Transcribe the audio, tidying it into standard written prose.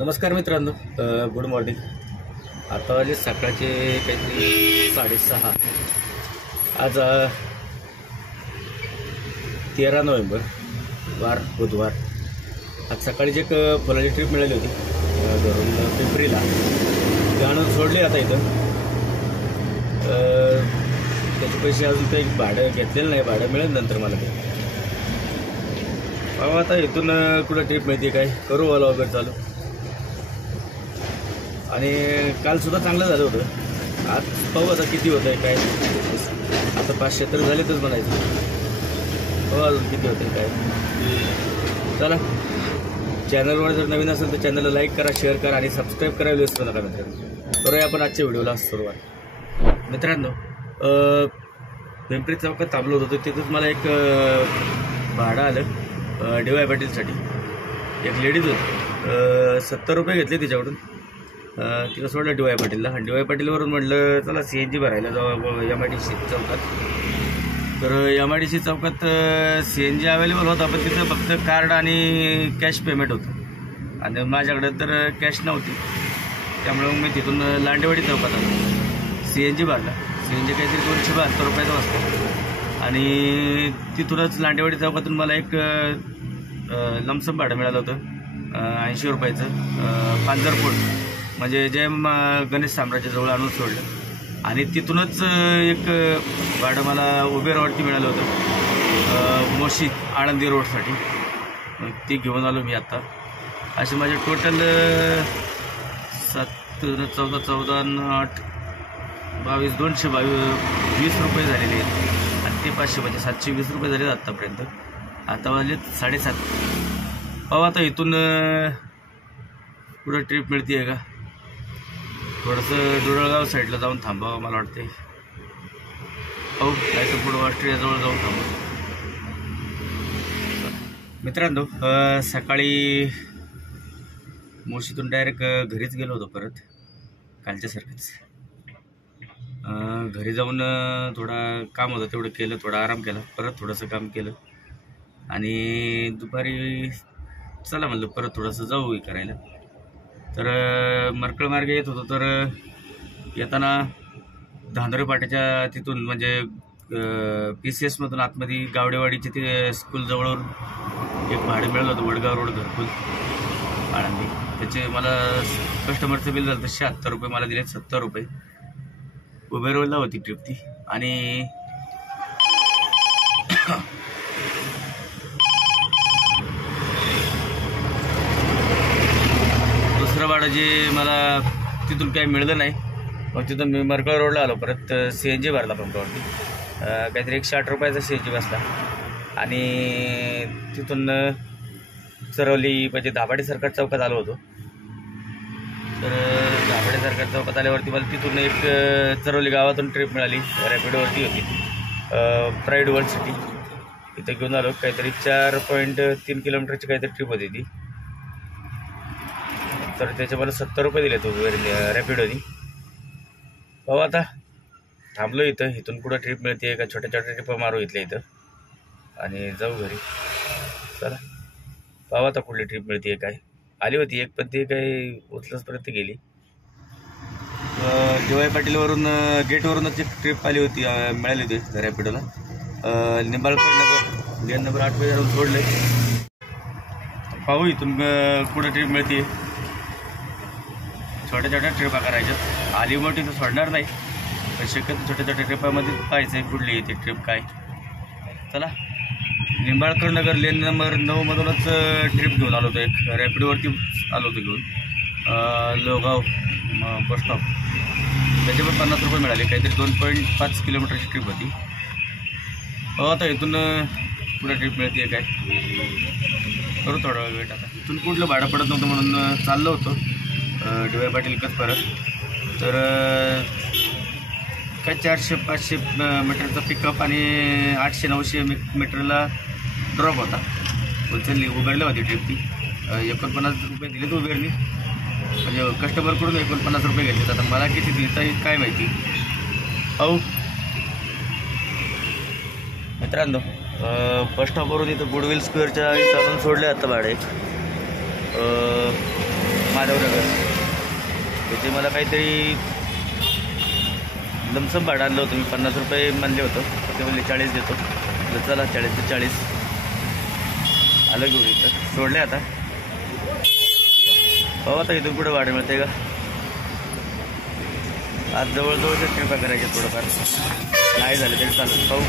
नमस्कार मित्रांनो, good morning. आता वाजले सकाळचे काहीतरी 6:30। आज 13 नोव्हेंबर वार बुधवार। आज सकाळीच एक फुलाची ट्रिप मिळाली होती घरून पिंपरीला, ते आणून सोडले। आता इथं त्याचे पैसे अजून काही भाडं घेतलेलं नाही, भाडं मिळेल नंतर मला ते। आता इथून कुठं ट्रिप मिळते काय करू वाला वगैरे चालू। आणि कालसुद्धा चांगलं झालं होतं, आज पाहू आता किती होतं आहे काय। आता 500 तर झालेतच म्हणायचं, हो अजून किती होतं आहे काय। चला, चॅनलवर जर नवीन असेल तर चॅनलला लाईक करा, शेअर करा आणि सबस्क्राईब करायला विसरू नका मित्रांनो। करूया आपण आजच्या व्हिडिओला सुरुवात। मित्रांनो, पिंपरी चौकात थांबलो होतो, तिथंच मला एक भाडं आलं डी वाय पाटीलसाठी। एक लेडीज होती, 70 रुपये घेतले तिच्याकडून। तिला सोडलं डी वाय पाटीलला, आणि डी वाय पाटीलवरून म्हटलं चला CNG भरायला जाऊ MIDC चौकात। तर MIDC चौकात CNG अवेलेबल होता, पण तिथं फक्त कार्ड आणि कॅश पेमेंट होतं, आणि माझ्याकडे तर कॅश नव्हती। त्यामुळे मी तिथून लांडेवाडी चौकात आलो, CNG भरला। CNG काहीतरी 272 रुपयाचा वाजता, आणि तिथूनच लांडेवाडी चौकातून मला एक लमसम भाडं मिळालं होतं 80 रुपयाचं पांजरपूर, म्हणजे जय गणेश साम्राज्याजवळ आणून सोडलं। आणि तिथूनच एक भाडं मला उबेरवरती मिळालं होतं मोशी आळंदी रोडसाठी, ती घेऊन आलो मी आत्ता। असे माझे टोटल 7, 14, 14, 8, 22, 220 रुपये झालेले आहेत। आणि ते 500 म्हणजे 720 रुपये झाले आत्तापर्यंत। आता वाजले 7:30। पाहू आता इथून पुढं ट्रिप मिळते आहे का। थोडंसं दुरळगाव साईडला जाऊन थांबावं मला वाटते, पाहू नाही तर पुढं ऑस्ट्रेलियाजवळ जाऊन थांबू। मित्रांनो, सकाळी मोशीतून डायरेक्ट घरीच गेलो होतो परत, कालच्यासारखंच। घरी जाऊन थोडा काम होतं तेवढं केलं, थोडा आराम केला, परत थोडंसं काम केलं, आणि दुपारी चला म्हणलं परत थोडंसं जाऊ करायला। तर मरकळ मार्गे येत होतो, तर येताना धांदोरी पाट्याच्या तिथून म्हणजे PCS मधून आतमध्ये गावडेवाडीचे ते स्कूलजवळून एक भाडं मिळालं होतं, वडगाव रोड घरकुल आळंदी। त्याचे मला कस्टमरचं बिल झालं 76 रुपये, मला दिले 70 रुपये। उबेरवरला होती ट्रिप ती। आणि दुसरं भाडं जे मला तिथून काही मिळलं नाही, मग तिथून मी मरकळ रोडला आलो, परत CNG भरला पंपावरती। काहीतरी 160 रुपयाचा CNG बसला, आणि तिथून चरवली म्हणजे दाभाडे सरकार चौकात आलो होतो। तर दाभाडे सरकार चौकात आल्यावरती मला तिथून एक चरवली गावातून ट्रिप मिळाली, रॅपिडोवरती होती, प्राईड वर्ल्ड सिटी। इथं घेऊन आलो, काहीतरी 4.3 किलोमीटरची काहीतरी ट्रिप होती ती। तर त्याचे मला 70 रुपये दिले तो रॅपिडोनी। पाहू आता, थांबलो इथं, इथून कुठं ट्रिप मिळते का, छोट्या छोट्या ट्रिपा मारू इथल्या इथं आणि जाऊ घरी। चला पाहू आता कुठली ट्रिप मिळते काय। आली होती एक, पण ती काही उचलसपर्यंत गेली। डी वाय पाटीलवरून गेटवरूनच एक ट्रिप आली होती, मिळाली होती रॅपिडोला। निंबाळकर नगर लेन नंबर 8 पे जाऊन सोडले। पाहू इथून कुठं ट्रिप मिळते। छोट्या छोट्या ट्रिपा करायच्या, आली मोठी तर सोडणार नाही, पण शक्यतो छोट्या छोट्या ट्रिपामध्ये पाहायचं आहे कुठली येते ट्रिप काय। चला, निंबाळकर नगर लेन नंबर 9 मधूनच ट्रिप घेऊन आलो होतो, एक रॅपिडोवरती आलो होतो घेऊन लोगाव बस स्टॉप। त्याचे पण 50 रुपये मिळाले, काहीतरी 2.5 किलोमीटरची ट्रिप होती। आता इथून पुढे ट्रिप मिळते काय, करू थोडा वेळ वेट। आता इथून कुठलं भाडं पडत नव्हतं म्हणून चाललो होतो डी वाय पाटीलकच परत। तर काय 400-500 मीटरचा पिकअप आणि 800-900 मीटरला ड्रॉप होता। उचलली, उबेरला होती ट्रिप ती। 49 रुपये दिलेत उबेरनी, म्हणजे कस्टमरकडून 49 रुपये घेतले। आता मला किती दिले काय माहिती, पाहू। मित्रांनो, बस स्टॉपवरून इथं गुडविल स्क्वेअरच्या इथं सोडले आता भाडे। माधवनगर. त्याचे मला काहीतरी लमसम भाडं आणलं होतं मी. 50 रुपये मानले होतं, ते बोलले 40 देतो. तर चला 40 ते 40 आलं घेऊन इथं सोडले. आता पाहू आता इथून कुठं भाडं मिळते का. आज जवळजवळच्या ट्रिपा करायच्या थोडंफार, नाही झालं तरी चालेल. पाहू.